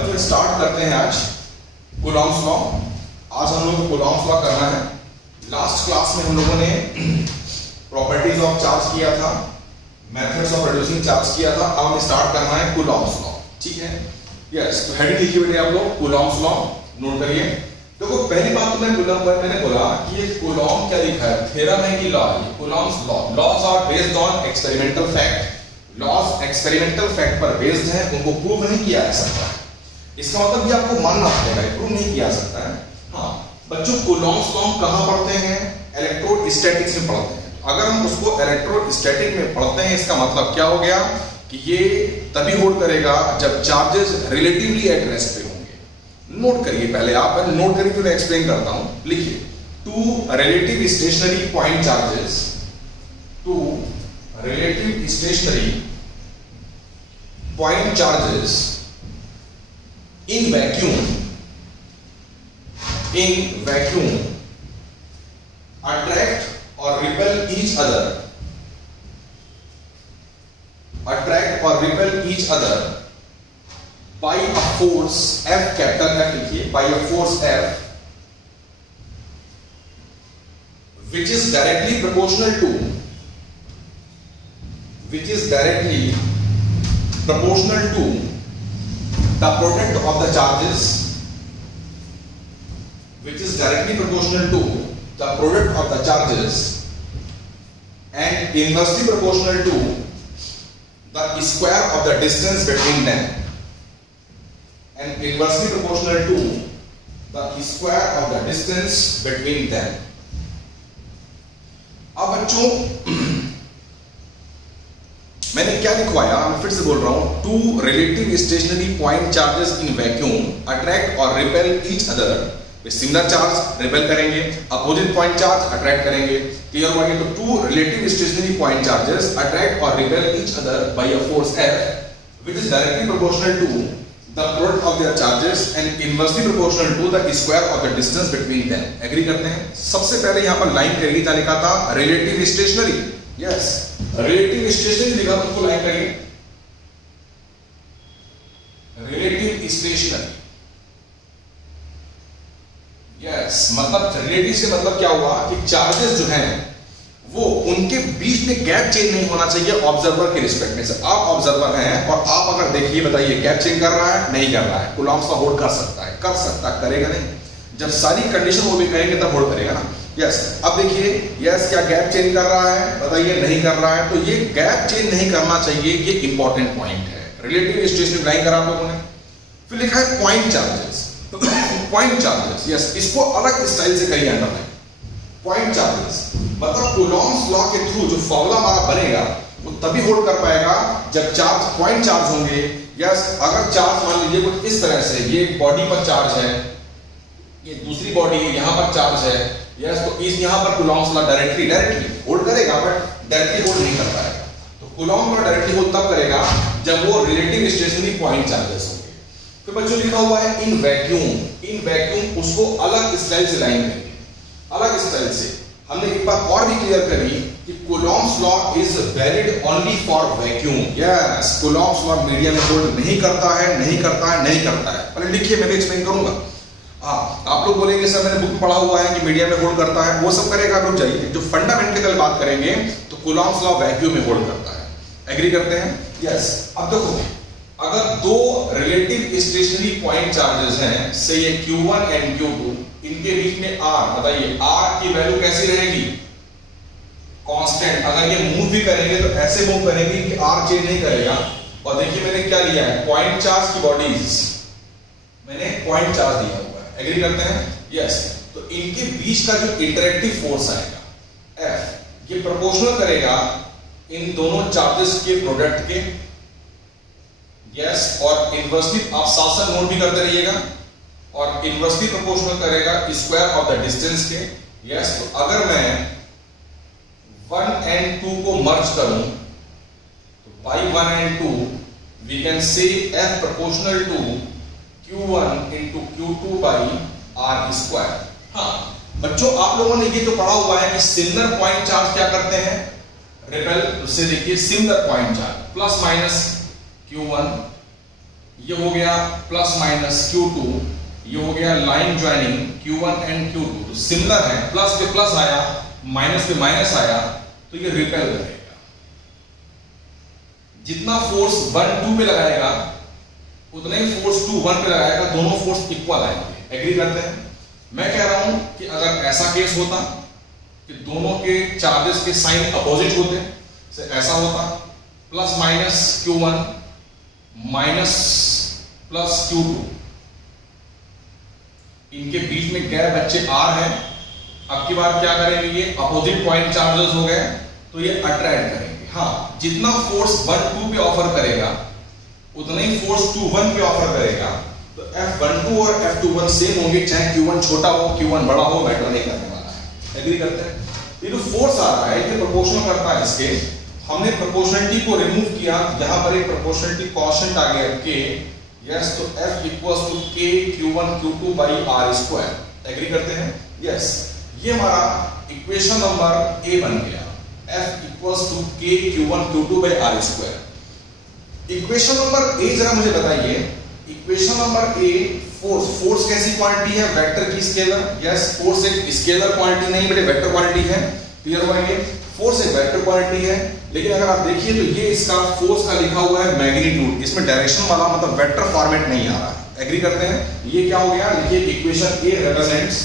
बच्चों स्टार्ट करते हैं आज कूलॉम्स लॉ। आज हम लोग को कूलॉम्स लॉ करना है। लास्ट क्लास में हम लोगों ने प्रॉपर्टीज ऑफ चार्ज किया था, मेथड्स ऑफ रिड्यूसिंग चार्ज किया था। अब हमें स्टार्ट करना है कूलॉम्स लॉ। ठीक है, यस। तो हेडिंग लिखिए बेटे आप लोग, कूलॉम्स लॉ नोट करिए। देखो पहली बात तो मैंने बोला कि ये कूलॉम क्या लिखा है, थ्योरम है कि लॉ है। Coulomb's law, laws are based on experimental fact. Laws experimental fact पर बेस्ड है, उनको प्रूव नहीं किया जा सकता है। इसका मतलब ये आपको मानना पड़ेगा, प्रूव नहीं किया जा सकता है। हाँ बच्चों, कूलॉम्स लॉ कहां पढ़ते हैं? इलेक्ट्रोस्टैटिक्स में पढ़ते हैं। अगर हम उसको इलेक्ट्रोस्टैटिक में पढ़ते हैं, इसका मतलब क्या हो गया कि ये तभी होल्ड करेगा जब चार्जेस रिलेटिवली एट रेस्ट पे होंगे। नोट करिए, पहले आप नोट करिए फिर एक्सप्लेन करता हूं। लिखिए, two relative stationary point charges, two relative stationary point charges in vacuum attract or repel each other by a force F, capital F लिखिए, by a force F which is directly proportional to the product of the charges, and inversely proportional to the square of the distance between them, अब बच्चों मैंने क्या लिखवाया, मैं फिर से बोल रहा हूं। Two relative stationary point charges in vacuum attract और repel each other. Similar charge repel करेंगे, अपोजिट पॉइंट चार्ज अट्रैक्ट करेंगे। क्लियर हुआ? तो two relative stationary point charges attract और repel each other by a force F which is directly proportional to the product of their charges and inversely proportional to the square of the distance between them। Agree करते हैं? सबसे पहले यहां पर line पहली था, लिखा था relative stationary. Yes, relative stationary लिखा, उसको लाइन करिए, रिलेटिव स्टेशनरी। यस, मतलब रिलेटिव से मतलब क्या हुआ कि चार्जेस जो हैं वो उनके बीच में गैप चेंज नहीं होना चाहिए ऑब्जर्वर के रिस्पेक्ट में से। आप ऑब्जर्वर हैं और आप अगर देखिए, बताइए गैप चेंज कर रहा है, नहीं कर रहा है। कूलॉम्स लॉ होल्ड कर सकता है, करेगा नहीं। जब सारी कंडीशन वो भी करेंगे तब होल्ड करेगा ना। यस, अब देखिए, यस क्या गैप चेंज कर रहा है, बताइए नहीं कर रहा है। तो ये गैप चेंज नहीं करना चाहिए, ये इंपॉर्टेंट पॉइंट है। रिलेटिव स्टेशनरी लाइन करा आप लोगों ने। फिर लिखा है point charges. Point charges, yes, इसको अलग स्टाइल से करिए अंडरलाइन। पॉइंट चार्जेस मतलब कूलॉम्स लॉ के थ्रू जो फॉर्मूला हमारा बनेगा वो तभी होल्ड कर पाएगा जब चार्ज पॉइंट चार्ज होंगे। यस, अगर चार्ज मान लीजिए कुछ इस तरह से, ये बॉडी पर चार्ज है, ये दूसरी बॉडी है, यहां पर चार्ज है। यस, तो इस यहां पर कूलॉम्स लॉ डायरेक्टली होल्ड करेगा, बट डायरेक्टली होल्ड नहीं कर पाएगा। तो कूलॉम्स लॉ डायरेक्टली होल्ड तब करेगा जब वो रिलेटिव स्टेशनरी पॉइंट चार्जेस होंगे। फिर बच्चों लिखा हुआ है इन वैक्यूम, उसको अलग स्टाइल से लाइन करेंगे, अलग स्टाइल से। हमने एक बात और भी क्लियर करी कि Coulomb's law is valid only for vacuum. Yes, Coulomb's law medium में होल्ड नहीं करता है। पहले लिखिए, मैं भी एक्सप्लेन करूंगा। आप लोग बोलेंगे सर मैंने बुक पढ़ा हुआ है कि मीडियम में होल्ड करता है, वो सब करेगा, रुक जाइए। जो फंडामेंटल बात करेंगे तो कूलॉम्स लॉ वैक्यूम में होल्ड करता है। एग्री करते हैं? यस। अब देखो, अगर दो रिलेटिव स्टेशनरी पॉइंट चार्जेस हैं, से ये Q1 एंड Q2, इनके बीच में R, बताइए R की वैल्यू कैसी रहेगी? कांस्टेंट। अगर ये मूव भी करेंगे तो ऐसे मूव करेंगे कि R चेंज नहीं करेगा। और देखिए मैंने क्या लिया है, पॉइंट चार्ज की बॉडीज, मैंने पॉइंट चार्ज दिया हुआ है। एग्री करते हैं? यस। तो इनके बीच का जो इंटरेक्टिव फोर्स आएगा F, ये प्रोपोर्शनल करेगा इन दोनों चार्जेस के प्रोडक्ट के। यस, और इनवर्सली आप साथ साथ नोट भी करते रहिएगा, और इनवर्सली प्रोपोर्शनल करेगा स्क्वायर ऑफ द डिस्टेंस के। यस, तो अगर मैं 1 and 2 को मर्ज करूं तो by 1 and 2 we can say F proportional to Q1 into Q2 by R square. हाँ बच्चों, आप लोगों ने ये तो पढ़ा हुआ है कि सिमिलर पॉइंट चार्ज क्या करते हैं, रिपेल। उससे देखिए similar point charge plus minus Q1 ये हो गया प्लस माइनस Q2, ये हो गया line joining Q1 and Q2। तो सिमिलर है, प्लस पे प्लस आया, माइनस पे माइनस आया, तो ये रिपेल करेगा। जितना फोर्स 1 2 पे लगाएगा उतना ही फोर्स 2 1 पे लगाएगा, दोनों फोर्स इक्वल आएंगे। एग्री करते हैं? मैं कह रहा हूं कि अगर ऐसा केस होता कि दोनों के चार्जेस के साइन अपोजिट होते, से ऐसा होता plus minus Q1 minus plus Q2, इनके बीच में गैप बच्चे R है। अब की बार क्या करेंगे, ये अपोजिट पॉइंट चार्जेस हो गए तो ये अट्रैक्ट करेंगे। हाँ, जितना फोर्स 1 2 पे ऑफर करेगा उतना ही फोर्स 2 1 पे ऑफर करेगा। तो F12 और F21 सेम होंगे, चाहे Q1 छोटा हो Q1 बड़ा हो, मैटर नहीं करने वाला है। एग्री करते हैं? ये जो फोर्स आ रहा है ये प्रोपोर्शनल करता है इसके। हमने प्रोपोर्शनलिटी को रिमूव किया, यहां पर एक प्रोपोर्शनलिटी कांस्टेंट आ गया K। यस, तो F equals to K Q1 Q2 by R square. Agree करते हैं? यस, ये हमारा इक्वेशन नंबर A बन गया। F equals to K Q1 Q2 by R square. Equation number A जरा मुझे बताइए, इक्वेशन नंबर A, फोर्स कैसी क्वांटिटी है? वेक्टर की स्केलर। यस, फोर्स एक स्केलर क्वांटिटी नहीं बेटे, वेक्टर क्वांटिटी है। क्लियर हुआ? ये फोर्स एक वेक्टर क्वांटिटी है, लेकिन अगर आप देखिए तो ये इसका फोर्स का लिखा हुआ है मैग्नीट्यूड, इसमें डायरेक्शन वाला मतलब वेक्टर फॉर्मेट नहीं आ रहा है। एग्री करते हैं? ये क्या हो गया, देखिए equation A represents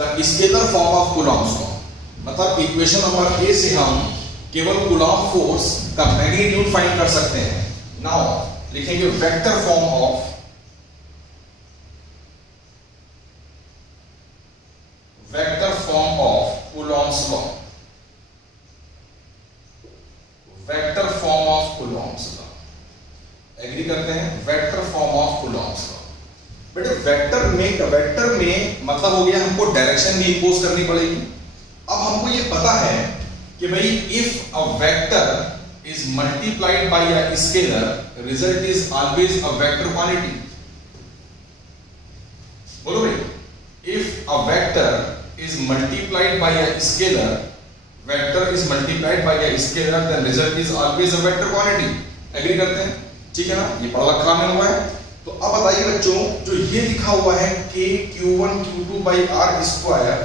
the scalar form of Coulomb's law. मतलब इक्वेशन नंबर A से हम केवल कूलॉम फोर्स का मैग्नीट्यूड फाइंड कर सकते हैं। नाउ लिखेंगे vector form of Coulomb's law. Vector form of Coulomb's law. Agree करते हैं? Vector form of Coulomb's law. बेटे वेक्टर में मतलब हो गया हमको डायरेक्शन भी इंपोज करनी पड़ेगी। अब हमको ये पता है कि भाई if a vector is multiplied by a scalar, result is always a vector quantity. बोलो भाई, if a vector is multiplied by a scalar, vector is multiplied by a scalar, then result is always a vector quantity. Agree करते हैं? ठीक है ना? ये पढ़ा रखा में हुआ है। तो अब बताइए बच्चों, जो ये लिखा हुआ है K Q1 Q2 by R square,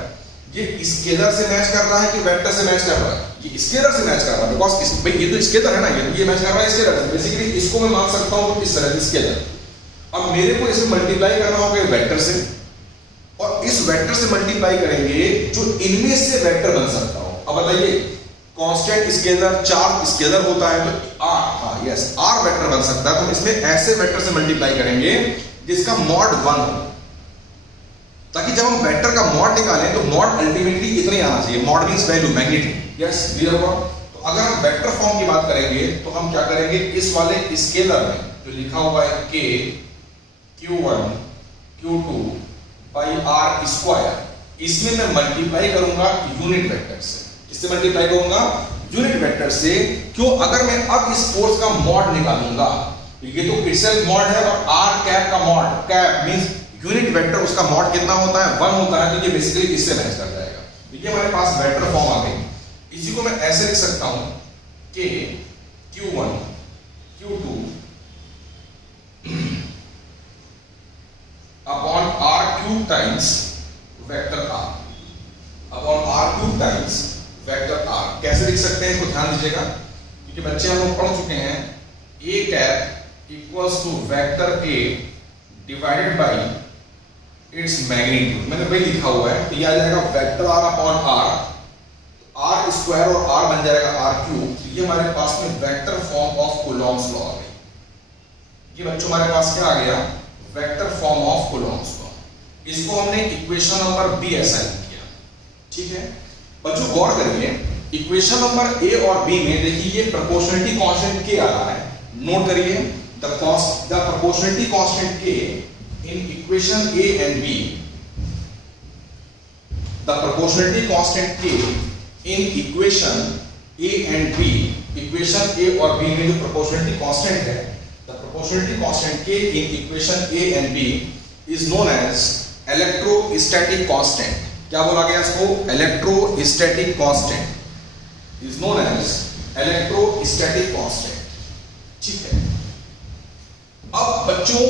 ये स्केलर से मैच कर रहा है कि वेक्टर से मैच कर रहा है? ये स्केलर से मैच कर रहा है, बिकॉज भाई ये तो स्केलर है ना, ये मैच कर रहा है स्केलर से। बेसिकली इसको मैं मान सकता हूँ इस तरह से स्केलर। अब मेरे को इसे मल्टीप्लाई करना होगा वेक्टर से, और इस वेक्टर से मल्टीप्लाई करेंगे जो इनमें से वेक्टर बन सकता हो। अब बताइए, कांस्टेंट स्केलर, चार्ज स्केलर होता है तो R, हाँ यस, R वेक्टर बन सकता है। तो इसमें ऐसे वेक्टर से मल्टीप्लाई करेंगे जिसका मॉड 1 हो, ताकि जब हम वेक्टर का मॉड निकालें तो मॉड अल्टीमेटली इतना ही आना चाहिए। Mod means value, magnitude. Yes, clear हुआ? तो अगर हम वेक्टर फॉर्म की बात करेंगे तो हम क्या करेंगे, इस वाले स्केलर में जो लिखा हुआ है K Q1 Q2 by R square, इसमें मैं मल्टीप्लाई करूंगा यूनिट वेक्टर से। किससे मल्टीप्लाई करूंगा? यूनिट वेक्टर से। क्यों? अगर मैं अब इस फोर्स का मॉड निकालूंगा, ये तो इटसेल्फ मॉड है, और R कैप का mod, cap means unit vector, उसका मॉड कितना होता है? 1 होता है। तो ये बेसिकली इससे मैच कर जाएगा। देखिए हमारे पास वेक्टर फॉर्म आ गई। इसी को मैं ऐसे लिख सकता हूं, K Q1 Q2 upon R cube times vector R, upon R cube times vector R। कैसे लिख सकते हैं इसको ध्यान दीजिएगा, क्योंकि बच्चे हम लोग पढ़ चुके हैं A cap equals to vector A divided by its magnitude. मैंने वही लिखा हुआ है, तो ये आ जाएगा vector R upon R, R square और R बन जाएगा R क्यूब। तो ये हमारे पास में vector form of Coulomb's law आ गई। ये बच्चों हमारे पास क्या आ गया? Vector form of Coulomb's law. इसको हमने इक्वेशन नंबर B असाइन किया। ठीक है बच्चों, गौर करिए, इक्वेशन नंबर A और B में देखिए ये प्रोपोर्शनलिटी कांस्टेंट K आ रहा है। नोट करिए, the proportionality constant K in equation A and B, the proportionality constant K in equation A and B, equation A और B में जो प्रोपोर्शनलिटी कांस्टेंट है, the proportionality constant K in equation A and B is known as electrostatic constant. क्या बोला गया इसको? electrostatic constant is known as electrostatic constant. ठीक है। अब बच्चों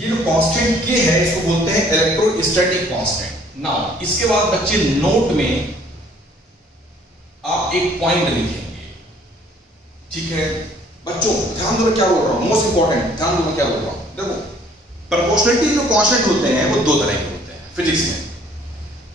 ये जो कांस्टेंट के है इसको बोलते हैं इलेक्ट्रोस्टैटिक कांस्टेंट। नाउ इसके बाद बच्चे नोट में आप एक पॉइंट लिखेंगे, ठीक है। बच्चों ध्यान दो मैं क्या बोल रहा हूं, मोस्ट इंपॉर्टेंट, ध्यान दो मैं क्या बोल रहा हूं। देखो प्रोपोर्शनलिटी जो कांस्टेंट होते हैं वो दो तरह के होते हैं फिजिक्स में।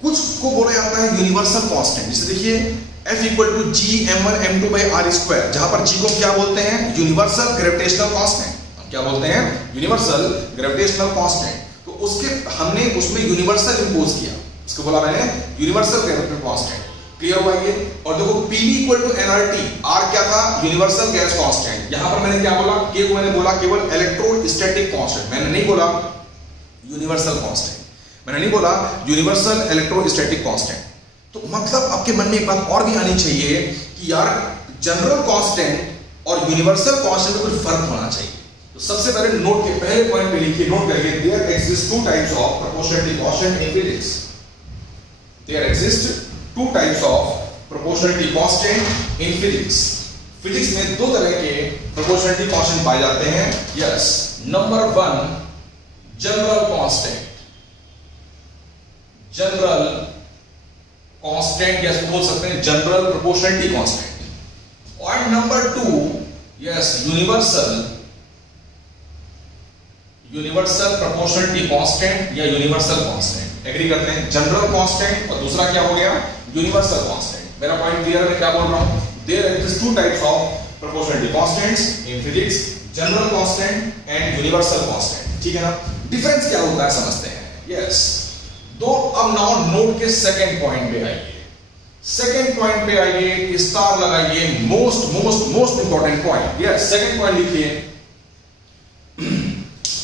कुछ को बोला जाता है यूनिवर्सल कांस्टेंट, जैसे देखिए F equal to G m1 m2 by R square, जहां पर जी को क्या बोलते हैं, यूनिवर्सल ग्रेविटेशनल कांस्टेंट। क्या बोलते हैं, यूनिवर्सल ग्रेविटेशनल कांस्टेंट। तो उसके हमने उसमें यूनिवर्सल इंपोज किया, इसको बोला मैंने यूनिवर्सल ग्रेविटेशनल कांस्टेंट। क्लियर हुआ ये। और देखो PV equal to nRT, R क्या था, यूनिवर्सल गैस कांस्टेंट। यहां पर मैंने क्या बोला, K को मैंने बोला केवल इलेक्ट्रोस्टैटिक कांस्टेंट, मैंने नहीं बोला यूनिवर्सल कांस्टेंट, मैंने नहीं बोला यूनिवर्सल इलेक्ट्रोस्टैटिक कांस्टेंट। तो मतलब आपके मन में एक बात और भी आनी चाहिए कि यार जनरल कांस्टेंट और यूनिवर्सल कांस्टेंट में कुछ फर्क होना चाहिए। तो सबसे पहले नोट के पहले पॉइंट पे लिखिए, नोट करिए, there exist two types of proportionality constant in physics. There exist two types of proportionality constant in physics. Physics में दो तरह के प्रोपोर्शनलिटी कांस्टेंट पाए जाते हैं। Yes, number 1 general constant, general constant या बोल सकते हैं जनरल प्रोपोर्शनलिटी कांस्टेंट। और number 2 yes universal proportionality constant या यूनिवर्सल कांस्टेंट। एग्री करते हैं, जनरल कांस्टेंट और दूसरा क्या हो गया, यूनिवर्सल कांस्टेंट। मेरा पॉइंट क्लियर है, मैं क्या बोल रहा हूं। There exist two types of proportionality constants in physics, general constant and universal constant, ठीक है ना। डिफरेंस क्या होता है समझते हैं। यस दो। अब नाउ नोट के सेकंड पॉइंट पे आइए, सेकंड पॉइंट पे आइए, स्टार लगाइए, most most most important point. Yes, second point लिखिए।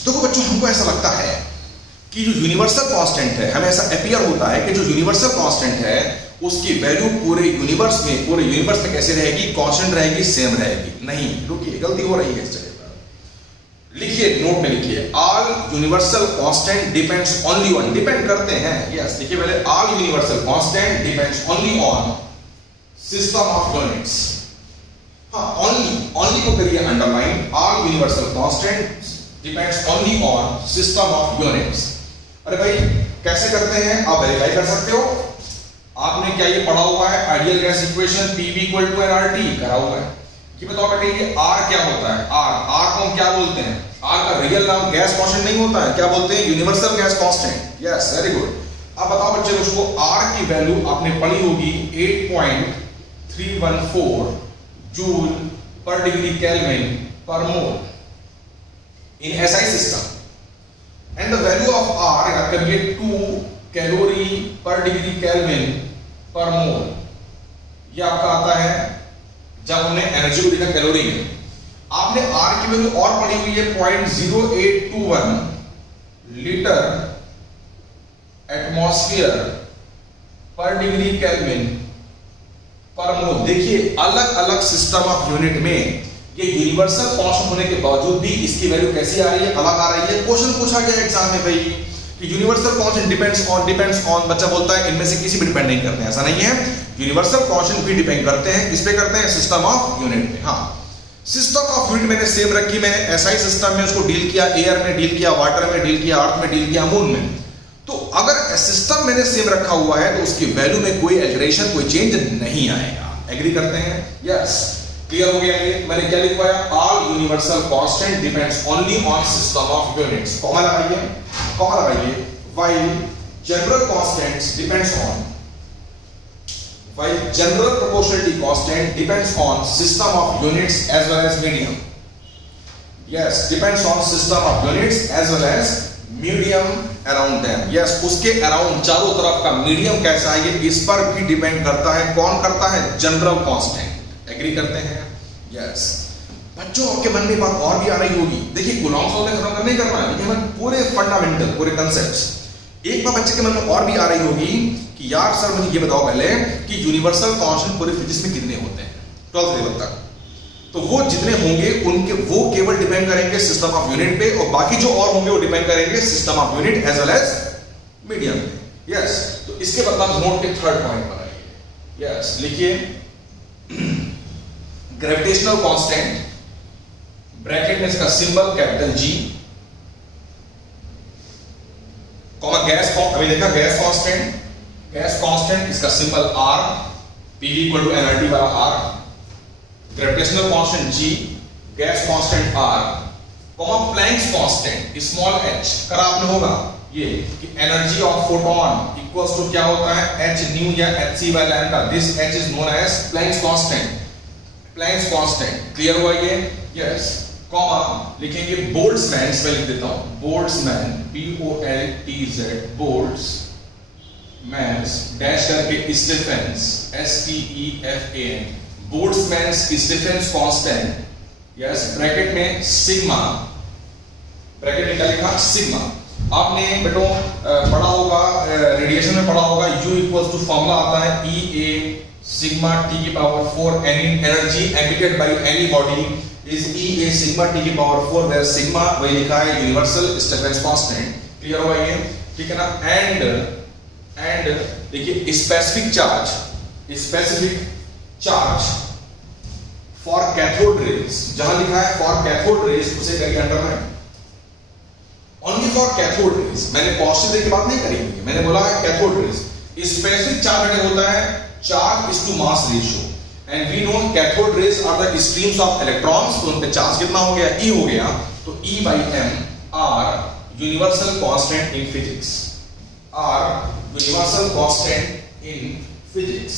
देखो बच्चों हमको ऐसा लगता है कि जो यूनिवर्सल कांस्टेंट है, हमें ऐसा अपीयर होता है कि जो यूनिवर्सल कांस्टेंट है उसकी वैल्यू पूरे यूनिवर्स में कैसे रहेगी, कांस्टेंट रहेगी, सेम रहेगी। नहीं, रुकिए, गलती हो रही है इस जगह पर। लिखिए, नोट में लिखिए, all universal constant depends only on, depend करते हैं। यस, देखिए पहले, all universal constant depends only on system of units. हाँ, ओनली को करिए underline, all universal constant depends only on system of units. अरे भाई कैसे करते हैं, आप वेरीफाई कर सकते हो। आपने क्या ये पढ़ा हुआ है, ideal gas equation PV equal to nRT करा हुआ है। कि बताओ बेटे ये R क्या होता है, R को हम क्या बोलते हैं, R का रियल नाम गैस कांस्टेंट नहीं होता है, क्या बोलते हैं, universal gas constant. Yes, very good. अब बताओ बच्चे, उसको R की वैल्यू आपने पढ़ी होगी 8.314 जूल पर डिग्री केल्विन पर मोल in SI system, and the value of R याद करिए 2 कैलोरी पर डिग्री केल्विन पर मोल। ये आपका आता है जब हमने एनर्जी को देखा कैलोरी में। आपने R की वैल्यू और पढ़ी हुई है 0.0821 लीटर एटमॉस्फेयर पर डिग्री केल्विन पर मोल। देखिए अलग अलग सिस्टम ऑफ यूनिट में ये यूनिवर्सल कांस्टेंट होने के बावजूद भी इसकी वैल्यू कैसी आ रही है, अलग आ रही है। क्वेश्चन पूछा गया एग्जाम में भाई कि यूनिवर्सल कांस्टेंट डिपेंड्स ऑन, बच्चा बोलता है इनमें से किसी पे डिपेंड नहीं करते हैं, ऐसा नहीं है। यूनिवर्सल कांस्टेंट भी डिपेंड करते हैं, किस पे करते हैं, सिस्टम ऑफ यूनिट पे। हाँ, सिस्टम ऑफ यूनिट मैंने सेम रखी, मैंने SI सिस्टम में उसको डील किया, एयर में डील किया, वाटर में डील किया, अर्थ में डील किया, मून में। तो अगर सिस्टम मैंने सेम रखा हुआ है तो उसकी वैल्यू में कोई एल्टरेशन, कोई चेंज नहीं आएगा। एग्री करते हैं। यस, क्लियर हो गया ये। मैंने क्या लिखवाया, all universal constant depends only on system of units. Comma लगाइए, while general constants depends on, while general proportionality constant depends on system of units as well as medium. Yes, depends on system of units as well as medium around them. Yes, उसके around चारों तरफ का medium कैसा है, ये इस पर भी डिपेंड करता है। कौन करता है, जनरल कांस्टेंट। एग्री करते हैं। यस, बच्चों आपके मन में बात और भी आ रही होगी। देखिए गुलाम साहब ने खत्म नहीं करना है, लेकिन पूरे फंडामेंटल, पूरे कंसेप्ट्स एक बार बच्चे के मन में और भी आ रही होगी कि यार सर मुझे ये बताओ पहले कि यूनिवर्सल कांस्टेंट पूरे फिजिक्स में कितने होते हैं 12th लेवल तक। तो वो जितने होंगे उनके वो केवल डिपेंड करेंगे सिस्टम ऑफ यूनिट पे, और बाकी जो और होंगे वो डिपेंड करेंगे system of unit as well as medium पे। यस, तो इसके बाद नोट के थर्ड पॉइंट पर आइए। यस, लिखिए ग्रेविटेशनल कांस्टेंट ब्रैकेट में इसका symbol capital G, comma gas, अभी देखा गैस कांस्टेंट, गैस कांस्टेंट इसका symbol R, PV equal to energy वाला R, gravitational constant G, gas constant R, comma Planck's constant small h। करा आपने होगा ये कि energy of photon equals to क्या होता है h न्यू या hc by lambda, this h is known as Planck's constant, Planck's constant. Clear हुआ ये? यस। कॉमा लिखेंगे बोल्ट्जमैन, मैं लिख देता हूं बोल्ट्जमैन, BOLTZ, बोल्ट्जमैन डैश करके Stefan's, STEFAN, Boltzmann Stefan's constant, yes, bracket में सिग्मा, ब्रैकेट में क्या लिखा सिग्मा। आपने बेटो पढ़ा होगा, रेडिएशन में पढ़ा होगा, U इक्वल्स टू फॉर्मूला आता है EA सिग्मा T की power 4, energy emitted by any body is EA sigma T की पावर 4, वेयर सिग्मा वही लिखा है यूनिवर्सल स्टीफेंस कांस्टेंट। क्लियर हुआ ये? ठीक है ना। एंड देखिए specific charge for cathode rays, जहां लिखा है फॉर कैथोड रेज उसे करिए underline, only for cathode rays. मैंने पॉजिटिव रे की बात नहीं करी, मैंने बोला है कैथोड रेज। स्पेसिफिक चार्ज होता है charge is to mass ratio, and we know cathode rays are the streams of electrons, तो उन पे चार्ज कितना हो गया E हो गया, तो E by m are universal constant in physics, are universal constant in physics.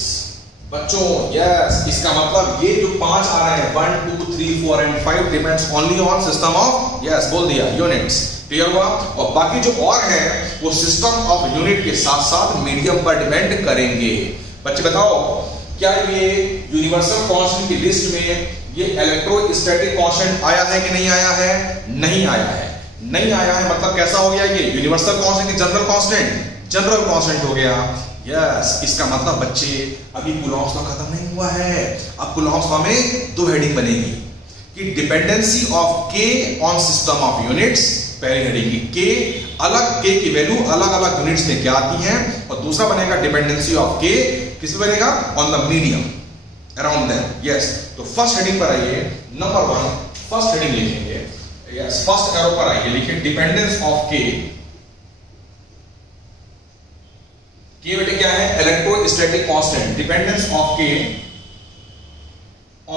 बच्चों यस, इसका मतलब ये जो 5 आ रहे हैं 1 2 3 4 and 5 depends only on system of, yes बोल दिया, यूनिट्स। क्लियर हुआ? और बाकी जो और है वो सिस्टम ऑफ यूनिट के साथ साथ मीडियम पर डिपेंड करेंगे। बच्चे बताओ क्या ये यूनिवर्सल कांस्टेंट की लिस्ट में ये इलेक्ट्रोस्टैटिक कांस्टेंट आया है कि नहीं आया है? नहीं आया है। नहीं आया है मतलब कैसा हो गया ये यूनिवर्सल कांस्टेंट की जनरल कांस्टेंट हो गया। यस, इसका मतलब बच्चे अभी कूलॉम्स लॉ खत्म नहीं हुआ है। अब कूलॉम्स लॉ में 2 हेडिंग बनेगी कि dependency of K on system of units, पहली हेडिंग की के अलग, के की वैल्यू अलग अलग यूनिट्स में क्या आती है, और दूसरा बनेगा डिपेंडेंसी ऑफ के किस पे बनेगा, on the medium around them. Yes, तो फर्स्ट हेडिंग पर आइए, नंबर 1 फर्स्ट हेडिंग लिखेंगे। यस, फर्स्ट एरो पर आइए, लिखिए डिपेंडेंस ऑफ के बेटे क्या है, electrostatic constant, dependence of K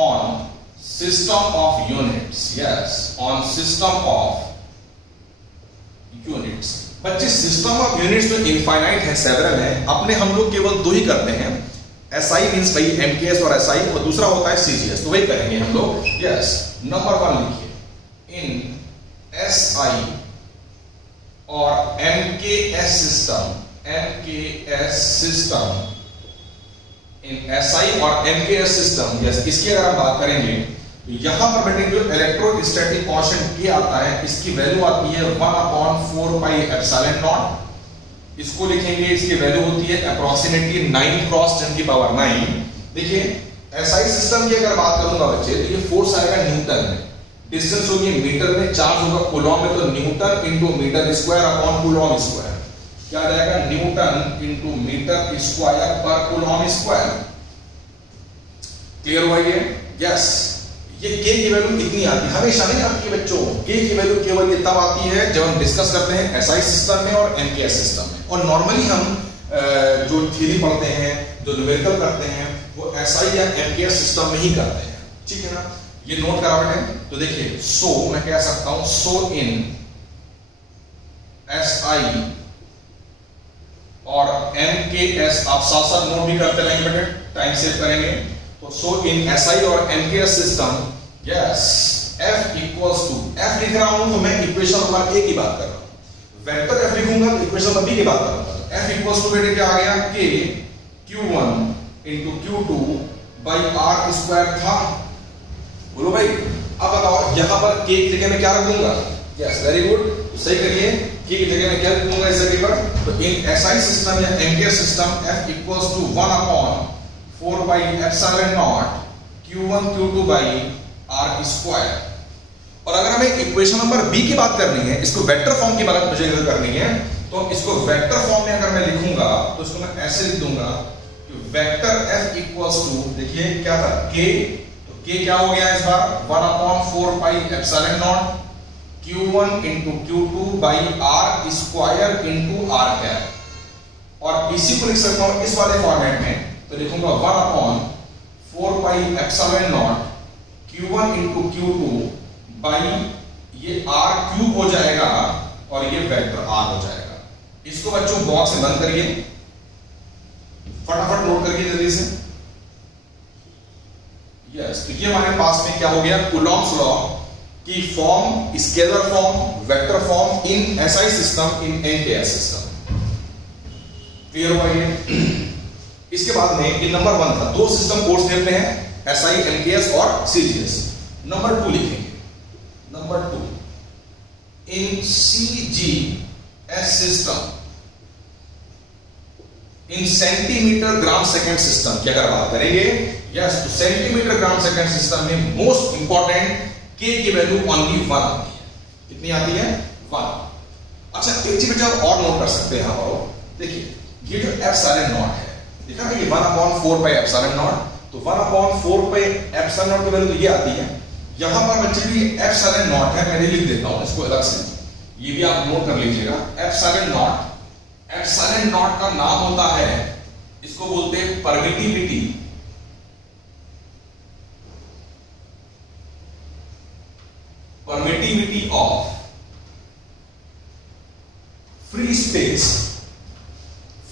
on system of units. Yes, on system of units. बच्चे सिस्टम ऑफ यूनिट्स तो इनफाइनाइट है, सेवरल है, अपने हम लोग केवल 2 ही करते हैं। SI मींस भाई MKS और SI, और दूसरा होता है CGS, तो वही करेंगे हम लोग। यस, नंबर 1 लिखिए, इन SI और MKS सिस्टम, इन SI और MKS सिस्टम, यस, इसकी अगर हम बात करेंगे यहां पर बेटे जो इलेक्ट्रोस्टैटिक कांस्टेंट के आता है इसकी वैल्यू आती है 1/4 पाई एप्सिलॉन नॉट। इसको लिखेंगे, इसकी वैल्यू होती है अप्रोक्सीमेटली 9 क्रॉस 10 की पावर 9। देखिए SI सिस्टम की अगर बात करूंगा बच्चे तो ये फोर्स आएगा न्यूटन में, डिस्टेंस होगी मीटर में, चार्ज होगा कूलॉम में, तो newton into metre square upon coulomb square, क्या आ जाएगा न्यूटन इनटू मीटर स्क्वायर पर कूलॉम स्क्वायर। क्लियर हुआ ये? यस, ये के की वैल्यू इतनी आती है, हमेशा नहीं आती है बच्चों। के की वैल्यू केवल ये तब आती है जब हम डिस्कस करते हैं SI सिस्टम में और MKS सिस्टम में, और नॉर्मली हम जो थ्योरी पढ़ते हैं, जो न्यूमेरिकल करते हैं, वो SI या MKS सिस्टम में ही करते हैं। ठीक है ना, ये नोट करा बेटे। तो देखिए सो मैं कह सकता हूं सो इन SI और MKS, आप साथ साथ नोट भी करते रहेंगे बेटे, टाइम सेव करेंगे। तो सो इन SI और MKS system, yes, F equals to, F लिख रहा हूं तो मैं इक्वेशन नंबर 1 की बात कर रहा हूं, वेक्टर F लिखूंगा तो इक्वेशन नंबर B की बात कर रहा हूं। F इक्वल्स टू बेटे क्या आ गया, K Q1 into Q2 by R square था। बोलो भाई, अब बताओ यहां पर K की जगह में क्या रख दूंगा? यस, वेरी गुड, तो सही करिए, K की जगह में क्या रख दूंगा इस जगह पर? तो इन SI सिस्टम या MKS system F equals to 1/4 by epsilon naught Q1 Q2 by R square. और अगर हमें इक्वेशन नंबर B की बात करनी है, इसको वेक्टर फॉर्म की बात मुझे करनी है, तो इसको वेक्टर फॉर्म में अगर मैं लिखूंगा तो इसको मैं ऐसे लिख दूंगा कि वेक्टर F इक्वल्स टू, देखिए क्या था K, तो के क्या हो गया इस बार 1/4 pi epsilon naught Q1 into Q2 by R square into R cap, और इसी को लिख सकता हूं इस वाले फॉर्मेट में, तो लिखूंगा 1/4 pi epsilon naught Q1 into Q2 by ये R क्यूब हो जाएगा और ये वेक्टर R हो जाएगा। इसको बच्चों बॉक्स में बंद करिए, फटाफट नोट करिए जल्दी से। यस, तो ये हमारे पास में क्या हो गया, कूलॉम्स लॉ की form, scalar form, vector form in SI system, in NKS system. Clear हुआ ये? इसके बाद में ये नंबर 1 था, 2 सिस्टम कोर्स देते हैं, एसआई, एनकेएस और सीजीएस। नंबर 2 लिखेंगे, number 2 in CGS system in centimetre gram second system की अगर बात करेंगे, यस, तो सेंटीमीटर ग्राम सेकेंड सिस्टम में मोस्ट इंपॉर्टेंट के की वैल्यू ओनली 1 आती है। कितनी आती है? 1। अच्छा, एक चीज बेटा और नोट कर सकते हैं हम, देखिए ये जो एप्सिलॉन नॉट है, देखा ना, ये 1/4 पाई एप्सिलॉन नॉट, तो 1/4 पाई एप्सिलॉन नॉट की वैल्यू तो ये आती है। यहां पर बच्चे भी एप्सिलॉन नॉट है, मैं लिख देता हूं इसको अलग से, ये भी आप नोट कर लीजिएगा। एप्सिलॉन नॉट, एप्सिलॉन नॉट का नाम होता है, इसको बोलते हैं permittivity, permittivity of free space,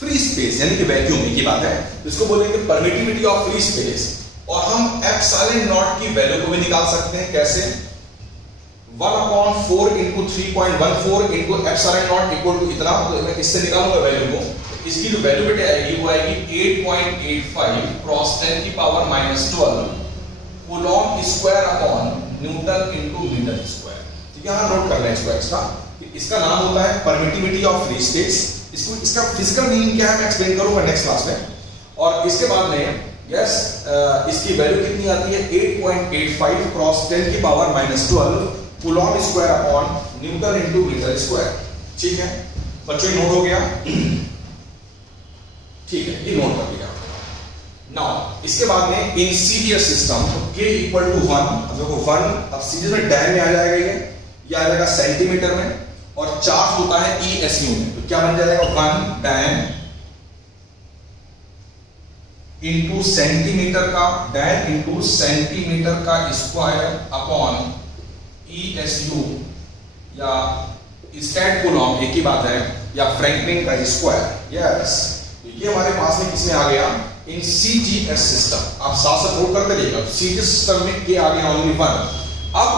free space यानी कि वैक्यूम की बात है, इसको बोलेंगे परमिटिविटी ऑफ फ्री स्पेस। और हम एप्सिलॉन नॉट की वैल्यू को भी निकाल सकते हैं, कैसे? 1/4 into 3.14 into epsilon naught equal to इतना, तो मैं इससे निकालूंगा वैल्यू को, इसकी जो वैल्यू बेटे आएगी वो आएगी 8.85 क्रॉस 10 की power -12 coulomb square upon newton into metre square. ठीक है, यहां नोट कर लें इसको एक्स्ट्रा, इसका नाम होता है परमिटिविटी ऑफ फ्री स्पेस। इसको, इसका फिजिकल मीनिंग क्या है मैं एक्सप्लेन करूंगा नेक्स्ट क्लास में। और इसके बाद में यस, इसकी वैल्यू कितनी आती है 8.85 क्रॉस 10 की power -12 coulomb square upon newton into metre square. ठीक है बच्चों, ये नोट हो गया? ठीक है, ये नोट कर लिया। नाउ इसके बाद में in series system k equal to 1, अब देखो 1, अब सीरीज में डायन में आ जाएगा, ये आ जाएगा सेंटीमीटर में, और चार्ज होता है ESU में, तो क्या बन जाएगा 1 डायन इंटू सेंटीमीटर का, डायन इंटू सेंटीमीटर का स्क्वायर अपॉन ESU या स्टैट कूलॉम, एक ही बात है, या फ्रैंकलिन का स्क्वायर। यस, तो ये हमारे पास में किसमें आ गया, इन सीजीएस सिस्टम। आप साथ साथ नोट करते रहिएगा, सीजीएस सिस्टम में के आ गया ओनली 1। अब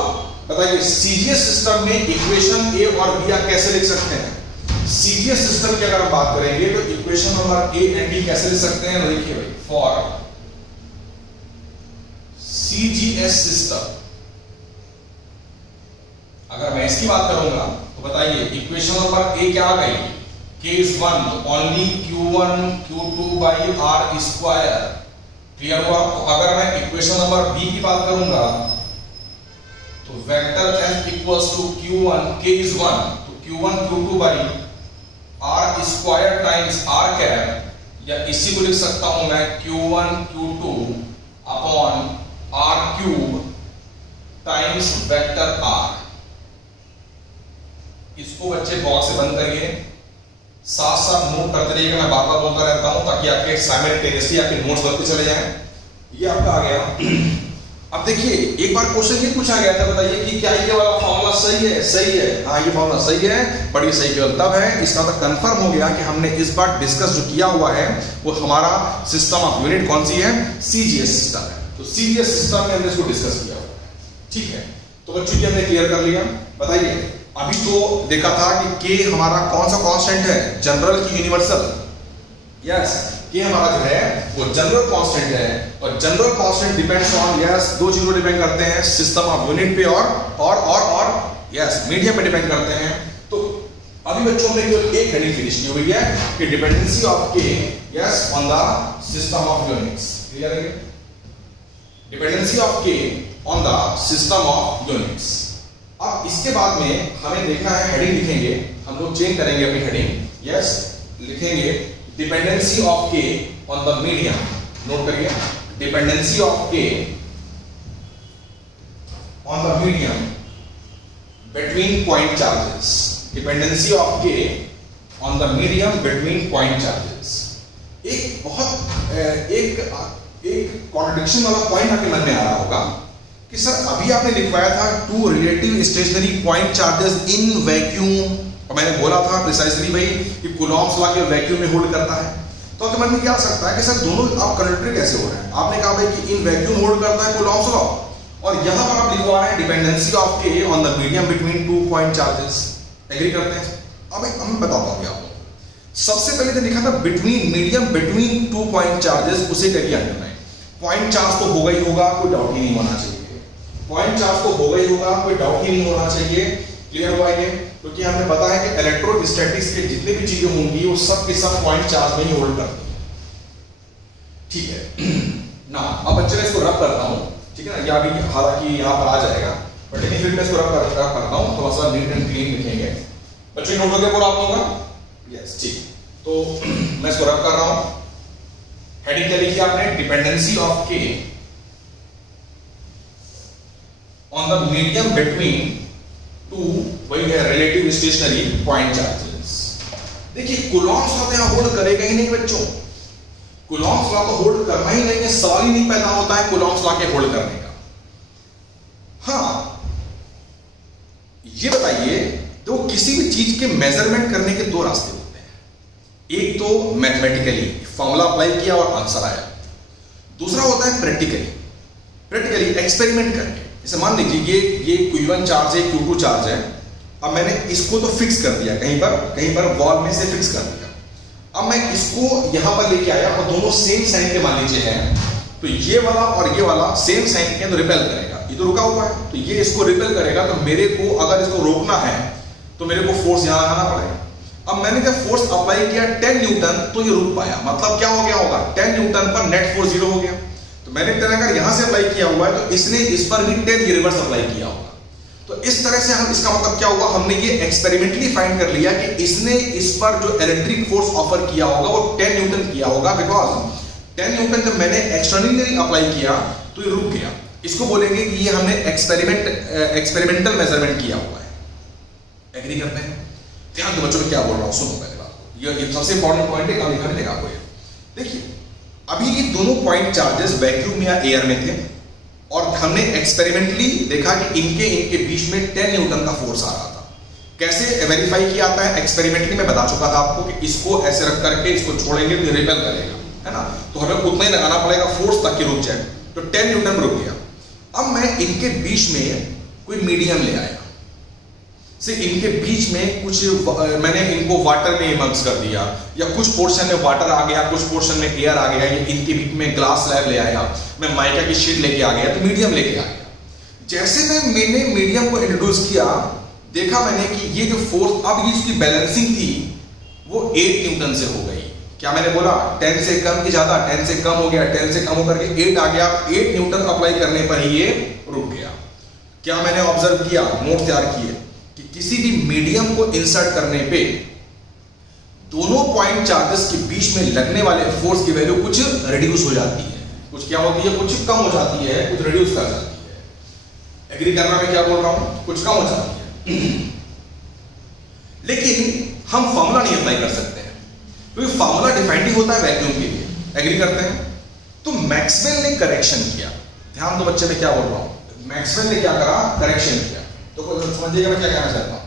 बताइए सीजीएस सिस्टम में इक्वेशन ए और बी आप कैसे लिख सकते हैं? सीजीएस सिस्टम की अगर हम बात करेंगे तो equation number A and B कैसे लिख सकते हैं? देखिए भाई, फॉर सीजीएस सिस्टम अगर मैं इसकी बात करूंगा तो बताइए इक्वेशन नंबर ए क्या आ गई, k is 1, तो only Q1 Q2 by R square. Clear हुआ? तो अगर मैं इक्वेशन नंबर बी की बात करूंगा तो vector f equals to Q1, k is 1, तो Q1 Q2 by R square times R cap, या इसी को लिख सकता हूं मैं Q1 Q2 upon R cube times vector R। इसको बच्चे बॉक्स से बंद करिए, साथ साथ नोट करते रहिएगा, मैं बार बार बोलता रहता हूं ताकि आपके साइमल्टेनियसली आपके नोट्स बनते चले जाएं। ये आपका आ गया। अब देखिए एक बार क्वेश्चन ये पूछा गया था, बताइए कि क्या ये वाला फॉर्मूला सही है? सही है, हाँ ये फॉर्मूला सही है, बट ये सही केवल तब है इसका मतलब कंफर्म हो गया कि हमने इस बार डिस्कस जो किया हुआ है वो हमारा सिस्टम ऑफ यूनिट कौन सी है? सीजीएस सिस्टम है। तो सीजीएस सिस्टम में हमने इसको डिस्कस किया हुआ है। ठीक है, तो बच्चों की हमने क्लियर कर लिया। बताइए अभी तो देखा था कि k हमारा कौन सा कांस्टेंट है? जनरल की यूनिवर्सल। यस, k हमारा जो है वो जनरल कांस्टेंट है, और general constant depends on, yes, दो चीजों पर डिपेंड करते हैं, सिस्टम ऑफ यूनिट पे और यस मीडियम पे डिपेंड करते हैं। तो अभी बच्चों ने केवल एक हेडिंग फिनिश की हुई है कि dependency of k, yes, on the system of units. Clear है? Dependency of k on the system of units. अब इसके बाद में हमें देखना है, हेडिंग लिखेंगे हम लोग, चेंज करेंगे अपनी हेडिंग। यस, लिखेंगे dependency of K on the medium. Note करिए, डिपेंडेंसी ऑफ के on the medium between point charges. Dependency of K on the medium between point charges. एक कॉन्ट्रडिक्शन वाला पॉइंट आपके मन में आ रहा होगा कि सर अभी आपने लिखवाया था two relative stationary point charges in vacuum, और मैंने बोला था प्रिसाइसली भाई कि कूलॉम्स लॉ के वैक्यूम में होल्ड करता है। तो आपके मन में क्या आ सकता है कि सर दोनों आप कंट्राडिक्टरी कैसे हो रहे हैं? आपने कहा भाई कि इन वैक्यूम होल्ड करता है कूलॉम्स लॉ, और यहां पर आप लिखवा रहे हैं dependency of K on the medium between two point charges. Agree करते हैं? अब मैं बताता हूं आपको। सबसे पहले तो लिखा था between, medium between two point charges, उसे क्या किया हमने? पॉइंट चार्ज तो होगा ही होगा, कोई डाउट ही नहीं होना चाहिए। पॉइंट चार्ज तो होगा ही होगा, कोई डाउट ही नहीं होना चाहिए। क्लियर हुआ ये? क्योंकि हमें पता है कि इलेक्ट्रोस्टैटिक्स के जितने भी चीजें होंगी वो सब के सब पॉइंट चार्ज में ही होल्ड करती है। ठीक है ना? अब बच्चे मैं इसको रब करता हूं, ठीक है ना? या अभी हालांकि यहां पर आ जाएगा, बट लेकिन फिर मैं इसको रब करता हूं, थोड़ा सा नीट एंड क्लीन लिखेंगे। बच्चे नोट हो गया पूरा आप लोगों का? यस, ठीक। तो मैं इसको रब कर रहा हूं। हेडिंग क्या लिखी आपने? Dependency of K on the medium between to, वही है रिलेटिव स्टेशनरी पॉइंट चार्जेस। देखिए कूलॉम्स लॉ यहां होल्ड करेगा ही नहीं बच्चों, कूलॉम्स लॉ तो होल्ड करना ही नहीं है, सवाल ही नहीं पैदा होता है कूलॉम्स लॉ के होल्ड करने का। हाँ, ये बताइए, तो किसी भी चीज के मेजरमेंट करने के दो रास्ते होते हैं। एक तो मैथमेटिकली फॉर्मूला अप्लाई किया और आंसर आया, दूसरा होता है प्रैक्टिकली एक्सपेरिमेंट करके। जैसे मान लीजिए ये Q1 चार्ज है, Q2 चार्ज है, अब मैंने इसको तो फिक्स कर दिया, कहीं पर वॉल में से फिक्स कर दिया। अब मैं इसको यहां पर लेके आया और दोनों सेम साइन के मान लीजिए हैं, तो ये वाला और ये वाला सेम साइन के तो रिपेल करेगा। ये तो रुका हुआ है, तो ये इसको रिपेल करेगा, तो मेरे को अगर इसको रोकना है तो मेरे को फोर्स यहां लगाना पड़ेगा। अब मैंने जब फोर्स अप्लाई किया 10 न्यूटन, तो ये रुक पाया। मतलब क्या हो गया होगा? 10 न्यूटन पर नेट फोर्स 0 हो गया। तो मैंने अगर यहां से अप्लाई किया हुआ है तो इसने इस पर भी 10 रिवर्स अप्लाई किया होगा। तो इस तरह से हम, इसका मतलब क्या हुआ? हमने ये एक्सपेरिमेंटली फाइंड कर लिया कि इसने इस पर जो इलेक्ट्रिक फोर्स ऑफर किया होगा वो 10 न्यूटन किया होगा, बिकॉज 10 न्यूटन जब मैंने एक्सटर्नली अप्लाई किया तो ये रुक गया। इसको बोलेंगे कि ये हमने एक्सपेरिमेंटल मेजरमेंट किया हुआ है। एग्री करते हैं? ध्यान दो बच्चों में क्या बोल रहा हूं, सुनो पहले बात को। ये सबसे इंपॉर्टेंट पॉइंट है, लिखा मिलेगा आपको ये। देखिए अभी ये दोनों पॉइंट चार्जेस वैक्यूम या एयर में थे, और हमने एक्सपेरिमेंटली देखा कि इनके बीच में 10 न्यूटन का फोर्स आ रहा था। कैसे वेरीफाई किया जाता है? एक्सपेरिमेंटली मैं बता चुका था आपको कि इसको ऐसे रख करके इसको छोड़ेंगे तो रिपेल करेगा, है ना? तो हमें उतना ही लगाना पड़ेगा फोर्स ताकि रुक जाए। तो 10 न्यूटन रुक गया। अब मैं इनके बीच में कोई मीडियम ले आया, से इनके बीच में कुछ मैंने इनको वाटर में इमर्ज कर दिया, या कुछ पोर्शन में वाटर आ गया, कुछ पोर्शन में एयर आ गया, या इनके बीच में ग्लास स्लैब ले आया, मैं माइका की शीट लेके आ गया, तो मीडियम लेके आ गया। जैसे मैंने मीडियम को इंट्रोड्यूस किया, देखा मैंने कि ये जो फोर्स, अब इसकी बैलेंसिंग थी वो 8 न्यूटन से हो गई। क्या मैंने बोला? 10 से कम की ज्यादा, 10 से कम हो गया, 10 से कम होकर के 8 आ गया। 8 न्यूटन अप्लाई करने पर ही ये रुक गया। क्या मैंने ऑब्जर्व किया, नोट तैयार किए कि किसी भी मीडियम को इंसर्ट करने पे दोनों पॉइंट चार्जेस के बीच में लगने वाले फोर्स की वैल्यू कुछ रिड्यूस हो जाती है। कुछ क्या होती है? कुछ कम हो जाती है, कुछ रिड्यूस कर जाती है। एग्री करना मैं क्या बोल रहा हूं? कुछ कम हो जाती है। लेकिन हम फॉर्मूला नहीं अप्लाई कर सकते हैं, क्योंकि फॉर्मूला डिफाइंड होता है वैक्यूम के लिए। एग्री करते हैं? तो मैक्सवेल ने करेक्शन किया। ध्यान दो बच्चे मैं क्या बोल रहा हूं। मैक्सवेल ने क्या करा? करेक्शन किया। तो समझिएगा मैं क्या कहना चाहता हूं।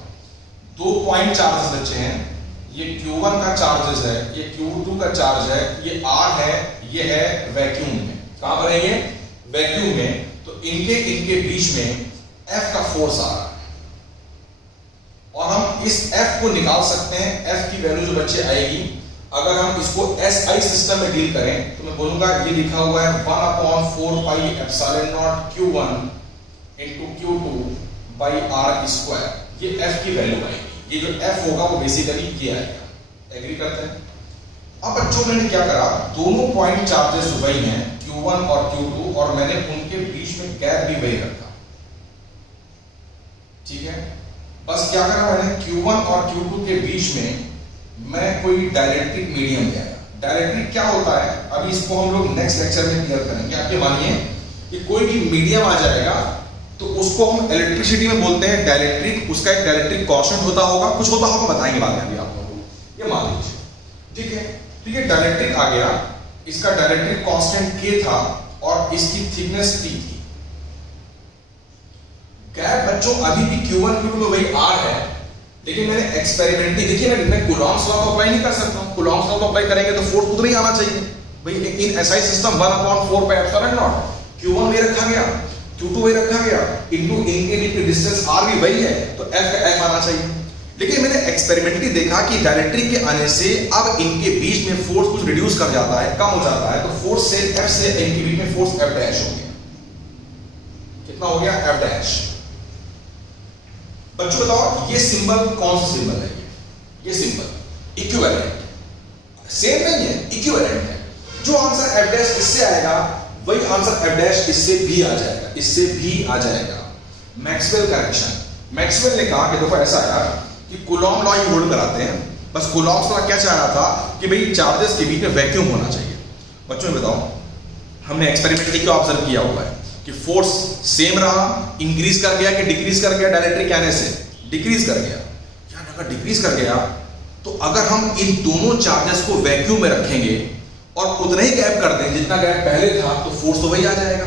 2 पॉइंट चार्जेस बच्चे हैं, ये Q1 का चार्जेस है, ये Q2 का चार्ज है, ये R है, ये है वैक्यूम में। कहां पर है ये? वैक्यूम में। तो इनके बीच में F का फोर्स आ रहा है, और हम इस F को निकाल सकते हैं। F की वैल्यू जो बच्चे आएगी, अगर हम इसको SI सिस्टम में डील करें तो मैं बोलूंगा ये लिखा हुआ है 1/4 pi epsilon naught Q1 into Q2 by R²। ये F की वैल्यू आएगी। ये जो F होगा वो बेसिकली ये आएगा। एग्री करते हैं? अब बच्चों मैंने क्या करा, दोनों पॉइंट चार्जेस वही हैं Q1 और Q2, और मैंने उनके बीच में गैप भी वही रखा। ठीक है? बस क्या करा मैंने, Q1 और Q2 के बीच में मैं कोई डायरेक्ट्रिक मीडियम ले आया। डायरेक्ट्रिक क्या होता है अभी इसको हम लोग नेक्स्ट लेक्चर में क्लियर करेंगे। आप ये मानिए कि कोई भी मीडियम आ जाएगा, तो उसको हम इलेक्ट्रिसिटी में बोलते हैं डाइलेक्ट्रिक, उसका एक डाइलेक्ट्रिक कांस्टेंट होता होगा, कुछ होता होगा, बताएंगे बाद में अभी आप लोगों को। ये मान लीजिए, ठीक है, तो ये डाइलेक्ट्रिक आ गया, इसका डाइलेक्ट्रिक कांस्टेंट K था और इसकी थिकनेस T थी। गैप बच्चों अभी भी Q1 Q2 में वही R है, लेकिन मैंने एक्सपेरिमेंटली, देखिए मैं कूलॉम्स लॉ को अप्लाई नहीं कर सकता हूं। कूलॉम्स लॉ को अप्लाई करेंगे तो फोर्स उतना ही आना चाहिए भाई। इन SI system 1/4 pi epsilon naught, Q1 में रखा गया, Q2 में रखा गया, इनटू इनके बीच में डिस्टेंस R भी वही है, तो F का F आना चाहिए। लेकिन मैंने एक्सपेरिमेंटली देखा कि डायरेक्ट्रिक के आने से अब इनके बीच में फोर्स कुछ रिड्यूस कर जाता है, कम हो जाता है, तो फोर्स से F से इनके बीच में फोर्स F डैश हो गया। कितना हो गया? F dash. बच्चों बताओ ये सिंबल कौन सा सिंबल है? ये सिंबल इक्विवेलेंट, सेम नहीं है, इक्विवेलेंट है। जो आंसर F डैश इससे आएगा वही आंसर F डैश इससे भी आ जाएगा, इससे भी आ जाएगा। मैक्सवेल करेक्शन, मैक्सवेल ने कहा कि देखो ऐसा है कि कूलॉम लॉ ही होल्ड कराते हैं, बस कूलॉम्स लॉ क्या चाह रहा था कि भाई चार्जेस के बीच में वैक्यूम होना चाहिए। बच्चों बताओ हमने एक्सपेरिमेंटली क्या ऑब्जर्व किया हुआ है कि फोर्स सेम रहा, इंक्रीज कर गया कि डिक्रीज कर गया? डायलेक्ट्रिक आने से डिक्रीज कर गया। यार अगर डिक्रीज कर गया तो अगर हम इन दोनों चार्जेस को वैक्यूम में रखेंगे और उतना ही गैप कर दें जितना गैप पहले था, तो फोर्स तो वही आ जाएगा।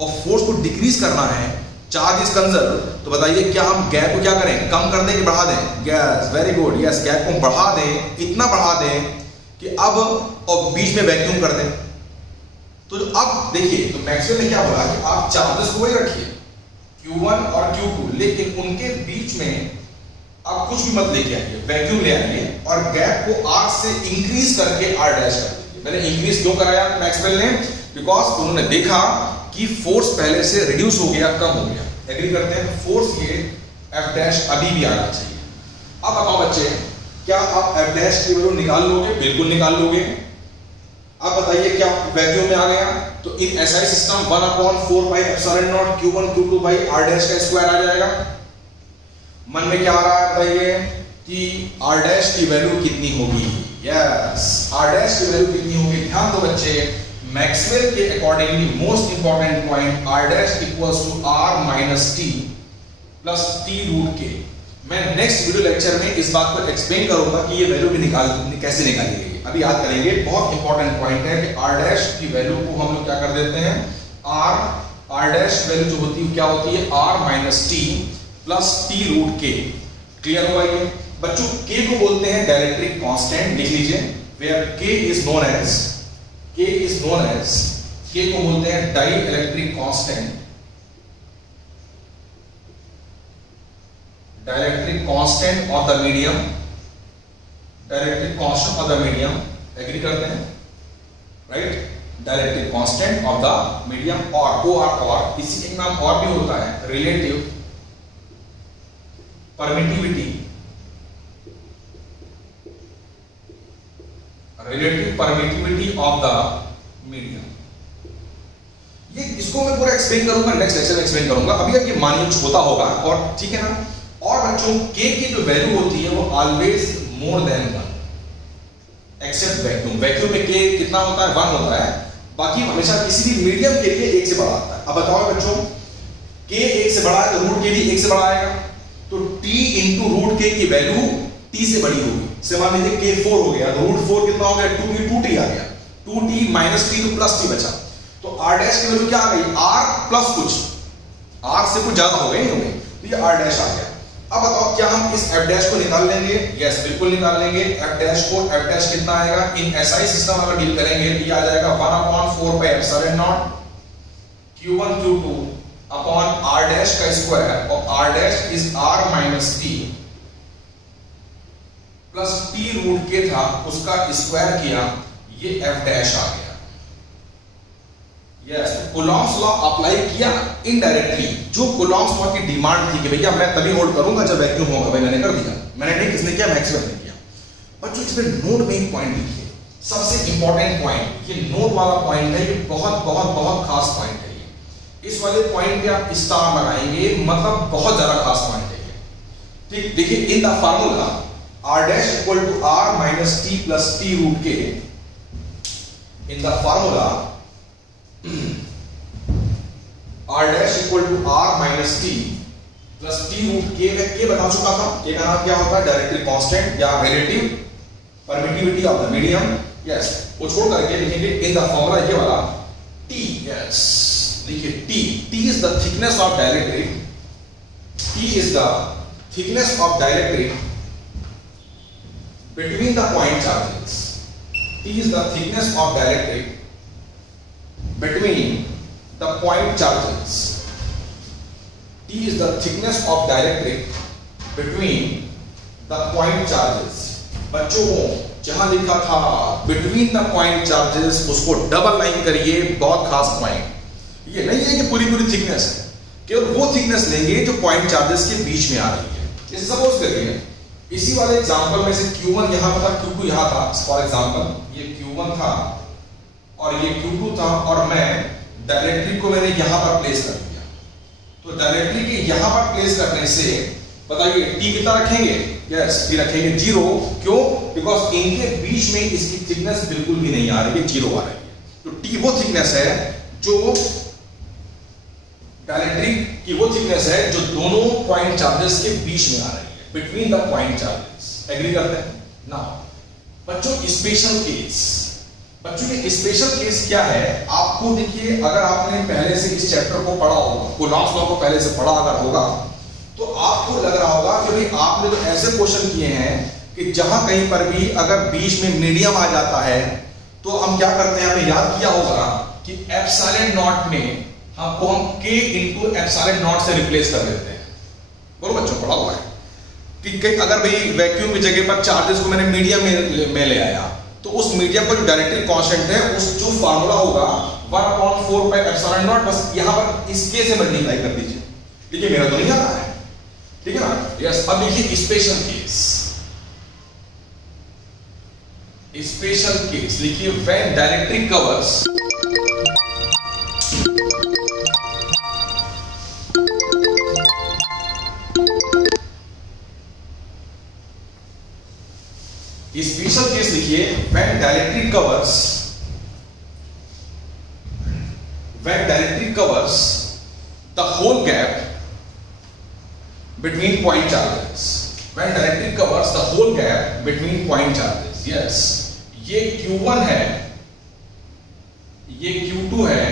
और फोर्स को डिक्रीज करना है, चार्ज इज कंजर्व, तो बताइए क्या हम गैप को क्या करें? कम कर दें कि बढ़ा दें? Yes, very good, yes, gap को बढ़ा दें, इतना बढ़ा दें कि अब और बीच में वैक्यूम कर दें। तो अब देखिए, तो मैक्सवेल ने क्या बोला कि आप चार्जेस को वही रखिए Q1 और Q2, लेकिन उनके बीच में आप कुछ भी मत लेके आइए, वैक्यूम ले आइए और गैप को R से इंक्रीज करके R डैश कर दीजिए। मैंने इंक्रीज क्यों कराया मैक्सवेल ने? बिकॉज उन्होंने देखा कि फोर्स पहले से रिड्यूस हो गया, कम हो गया। एग्री करते हैं? फोर्स ये F डैश अभी भी आना चाहिए। अब बताओ बच्चे, क्या आप F डैश की वैल्यू निकाल लोगे? बिल्कुल निकाल लोगे। अब बताइए क्या वैक्यूम में आ गया? तो इन SI system 1/4 pi epsilon naught Q1 Q2 by R dash का स्क्वायर आ जाएगा। मन में क्या आ रहा है बताइए कि R डैश की वैल्यू कितनी होगी? यस, R डैश की वैल्यू कितनी होगी? ध्यान दो बच्चे, मैक्सवेल के accordingly most important point R dash equals to R minus T plus T root K। मैं नेक्स्ट वीडियो लेक्चर में इस बात को एक्सप्लेन करूंगा कि ये वैल्यू भी कैसे निकाली गई है। अभी याद करेंगे, बहुत इंपॉर्टेंट पॉइंट है कि R डैश की वैल्यू को हम लोग क्या कर देते हैं? R डैश वैल्यू जो होती है क्या होती है? R minus T plus T root K। Clear हुआ ये? बच्चों K को बोलते हैं डाइलेक्ट्रिक कांस्टेंट, लिख लीजिए, where K is known as K को बोलते हैं dielectric constant, dielectric constant of the medium, dielectric constant of the medium. Agree करते हैं? Right, dielectric constant of the medium. और इसी एक नाम और भी होता है relative permittivity, relative permittivity of the medium. ये इसको मैं पूरा एक्सप्लेन करूंगा, नेक्स्ट लेक्चर में एक्सप्लेन करूंगा। अभी अब ये मानिए कुछ होता होगा, और ठीक है ना। और बच्चों K की जो वैल्यू होती है वो always more than 1 except vacuum. Vacuum में K कितना होता है? 1 होता है। बाकी हमेशा किसी भी मीडियम के लिए 1 से बड़ा आता है। अब बताओ बच्चों, K 1 से बड़ा है तो रूट K भी 1 से बड़ा आएगा, तो T इंटू रूट K की वैल्यू T से बड़ी होगी। से मान लीजिए K 4 हो गया, तो रूट 4 कितना हो गया? 2T आ गया, 2T माइनस T तो प्लस T बचा। तो R डैश की वैल्यू क्या आ गई? R प्लस कुछ, R से कुछ ज्यादा हो गए, तो ये R डैश आ गया। अब बताओ क्या हम इस F डैश को निकाल लेंगे? यस, बिल्कुल निकाल लेंगे। F डैश को, F डैश कितना आएगा? इन एसआई सिस्टम अगर डील करेंगे तो ये आ जाएगा 1/4 pi epsilon naught Q1 Q2 upon R dash का स्क्वायर, और R dash is R minus T plus T root K था, उसका स्क्वायर किया, ये F डैश आ गया। यस, कूलॉम्स लॉ अप्लाई किया इनडायरेक्टली। जो कूलॉम्स लॉ की डिमांड थी कि भैया मैं तभी होल्ड करूंगा जब वैक्यूम होगा, भाई मैंने कर दिया। मैंने नहीं, किसने किया? मैक्सवेल ने किया। बच्चों इसमें नोट में एक पॉइंट लिखिए, सबसे इंपॉर्टेंट पॉइंट, ये नोट वाला पॉइंट है, ये बहुत बहुत बहुत खास पॉइंट है। ये इस वाले पॉइंट पे आप स्टार लगाएंगे, मतलब बहुत ज्यादा खास पॉइंट है ये। ठीक, देखिए, in the formula R dash equal to R minus T plus T root K, in the formula R dash equal to R minus T plus T root K. मैं के बता चुका था, के का नाम क्या होता है, डायरेक्टरी कांस्टेंट या relative permittivity of the medium. Yes, वो छोड़ करके लिखेंगे इन द फॉर्मूला ये वाला टी। यस, देखिए T is the thickness of डायरेक्ट्रिक, T is the thickness of डायरेक्ट्रिक between the point charges. T is the thickness of dielectric between the point charges. T is the thickness of dielectric between the point charges. बच्चों जहां लिखा था between the point charges, उसको double line करिए, बहुत खास point. ये नहीं है कि पूरी थिकनेस है, केवल वो थिकनेस लेंगे जो पॉइंट चार्जेस के बीच में आ रही है। जैसे सपोज करिए इसी वाले एग्जांपल में से Q1 यहां था, Q2 यहां था। फॉर एग्जांपल ये Q1 था और ये Q2 था, और मैं डायरेक्ट्रिक को मैंने यहां पर प्लेस कर दिया। तो डायरेक्ट्रिक के यहां पर प्लेस करने से बताइए T कितना रखेंगे? यस, T रखेंगे 0। क्यों? बिकॉज इनके बीच में इसकी थिकनेस बिल्कुल भी नहीं आ रही है, 0 आ रही है। तो T वो थिकनेस है जो डायरेक्ट्रिक की वो थिकनेस है जो दोनों पॉइंट चार्जेस के बीच में आ रही है, between the point charges. Agree करते हैं ना बच्चों? स्पेशल केस, बच्चों ये स्पेशल केस क्या है? आपको देखिए, अगर आपने पहले से इस चैप्टर को पढ़ा होगा, कूलॉम्स लॉ को पहले से पढ़ा अगर होगा, तो आपको लग रहा होगा कि भाई आपने तो ऐसे क्वेश्चन किए हैं कि जहां कहीं पर भी अगर बीच में मीडियम आ जाता है तो हम क्या करते हैं, आपने याद किया होगा कि एप्सिलॉन नॉट में हम k इनटू एप्सिलॉन नॉट से रिप्लेस कर देते हैं। बोलो बच्चों, पढ़ा हुआ है कि अगर भाई वैक्यूम की जगह पर चार्जेस को मैंने मीडियम में ले आया, तो उस मीडियम का जो डायरेक्ट्रिक कांस्टेंट है, उस जो फार्मूला होगा 1/4 पाई एप्सिलॉन नॉट, बस यहां पर इस k से मल्टीप्लाई कर दीजिए। देखिए मेरा तो नहीं आ रहा है, ठीक है ना? यस, अब देखिए स्पेशल केस, स्पेशल केस लिखिए व्हेन डायरेक्ट्रिक कवर्स स्पेशल केस लिखिए when dielectric covers the whole gap between point charges, when dielectric covers the whole gap between point charges। yes, ये Q1 है, ये Q2 है,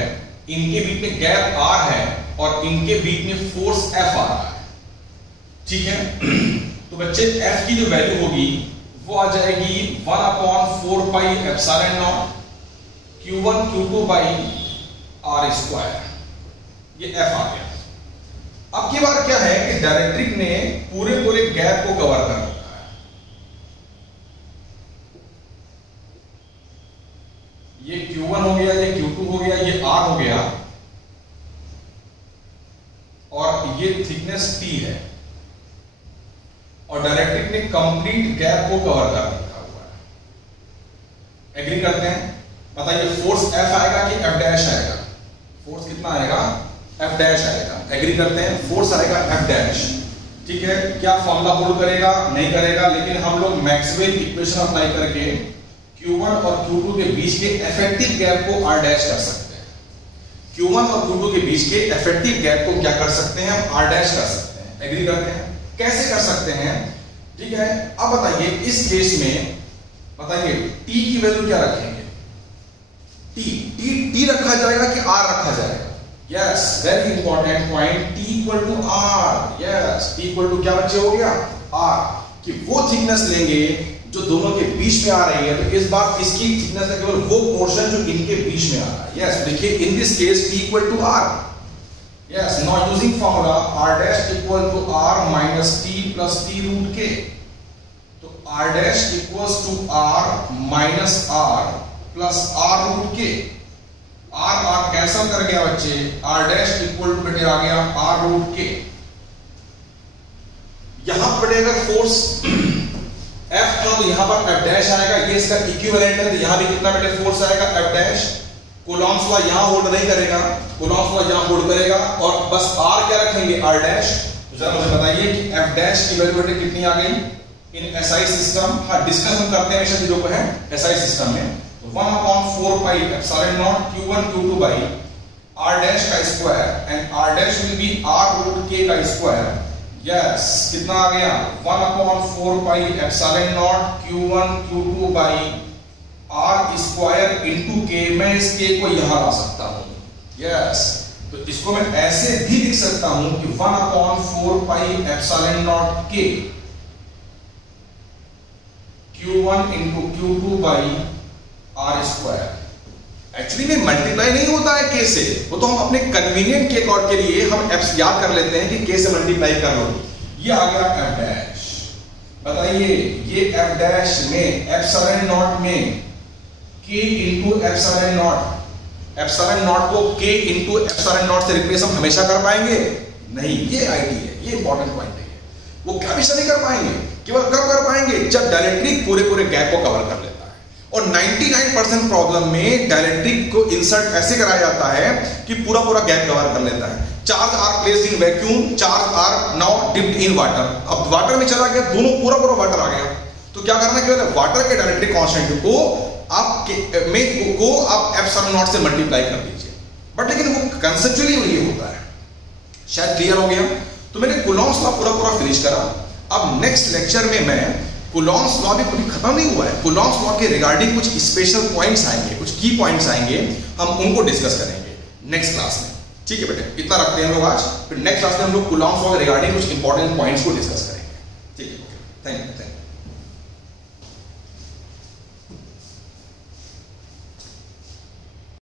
इनके बीच में गैप R है और इनके बीच में फोर्स F आ रहा है, ठीक है? तो बच्चे F की जो वैल्यू होगी वो आ जाएगी 1/4 pi epsilon naught Q1 Q2 by R square. ये F आ गया। अब की बार क्या है कि डायरेक्ट्रिक ने पूरे गैप को कवर कर रखा है। ये Q1 हो गया, ये Q2 हो गया, ये R हो गया, और ये थिकनेस T है, और डायरेक्ट्रिक ने कंप्लीट गैप को कवर कर रखा हुआ है। एग्री करते हैं? बताइए फोर्स F आएगा कि F डैश आएगा? फोर्स कितना आएगा? F डैश आएगा। एग्री करते हैं? फोर्स आएगा F डैश, ठीक है? क्या फॉर्मूला होल्ड करेगा? नहीं करेगा, लेकिन हम लोग मैक्सवेल इक्वेशन अप्लाई करके Q1 और Q2 के बीच के इफेक्टिव गैप को R डैश कर सकते हैं। Q1 और Q2 के बीच के इफेक्टिव गैप को क्या कर सकते हैं? हम R डैश कर सकते हैं। एग्री करते हैं? कैसे कर सकते हैं? ठीक है, अब बताइए इस केस में बताइए T की वैल्यू क्या रखेंगे? T रखा जाएगा कि R रखा जाएगा? Yes, very important point, T equal to R। Yes, T equal to क्या बच्चे हो गया? R। कि वो थिकनेस लेंगे जो दोनों के बीच में आ रही है, तो इस बार इसकी थिकनेस है केवल वो पोर्शन जो इनके बीच में आ रहा है। यस, देखिए in this case T equal to R। Yes, now using formula R dash equal to R minus T plus T root K. तो R dash equals to R minus R plus R root K. R cancel कर गया बच्चे, R dash equal to बेटे आ गया R root K। यहां पर अगर force F था तो यहां पर F dash आएगा, ये इसका इक्विवेलेंट है, तो यहां भी कितना बेटे फोर्स आएगा? F dash। कूलॉम्स लॉ यहां होल्ड नहीं करेगा, कूलॉम्स लॉ यहां होल्ड करेगा, और बस R क्या रखेंगे? R dash. तो जरा मुझे बताइए कि F डैश की वैल्यू बेटे कितनी आ गई इन SI सिस्टम? हाँ, डिस्कस हम करते हैं ऐसे चीजों को है SI सिस्टम में। तो 1/4 pi epsilon naught Q1 Q2 by R dash का square and r dash will be r root k का स्क्वायर, यस कितना आ गया 1/4 pi epsilon naught q1 q2 by r square into k। मैं इस k को यहां ला सकता हूं, यस तो इसको मैं ऐसे भी लिख सकता हूं कि 1/4 pi epsilon not k q1 into q2 by r square. Actually में मल्टीप्लाई नहीं होता है k से, वो तो हम अपने कन्वीनियंट के अकॉर्ड के लिए हम f याद कर लेते हैं कि k से मल्टीप्लाई कर लो। ये आ गया f डैश, बताइए ये f डैश में एप्सिलॉन नॉट में k इनटू एप्सिलॉन नॉट को k इनटू एप्सिलॉन नॉट से रिप्लेस हम हमेशा कर पाएंगे? नहीं, ये आईडी है, ये इंपॉर्टेंट पॉइंट है। वो हमेशा नहीं कर पाएंगे, केवल कब कर पाएंगे जब डायरेक्ट्रिक पूरे गैप को कवर कर लेता है। और 99% प्रॉब्लम में डायलेक्ट्रिक को इंसर्ट ऐसे कराया जाता है कि पूरा गैप कवर कर लेता है। Charge are placed in vacuum, charge are now dipped in water. अब वाटर में चला गया, दोनों पूरा वाटर आ गया, तो क्या करना, केवल वाटर के डायलेक्ट्रिक कांस्टेंट को आप एप्सिलॉन नॉट से मल्टीप्लाई कर दीजिए। बट लेकिन वो कंसेप्चुअली ये होता है। शायद क्लियर हो गया? तो मैंने कूलॉम्स लॉ पूरा फिनिश करा। अब नेक्स्ट लेक्चर में मैं कूलॉम्स लॉ भी कभी खत्म नहीं हुआ है, कूलॉम्स लॉ के रिगार्डिंग कुछ स्पेशल पॉइंट्स आएंगे, कुछ की पॉइंट्स आएंगे, हम उनको डिस्कस करेंगे नेक्स्ट क्लास में। ठीक है बेटे, इतना रखते हैं हम लोग आज, फिर नेक्स्ट क्लास में हम लोग कूलॉम्स लॉ के रिगार्डिंग कुछ इंपॉर्टेंट पॉइंट्स को डिस्कस करेंगे। ठीक है, थैंक यू।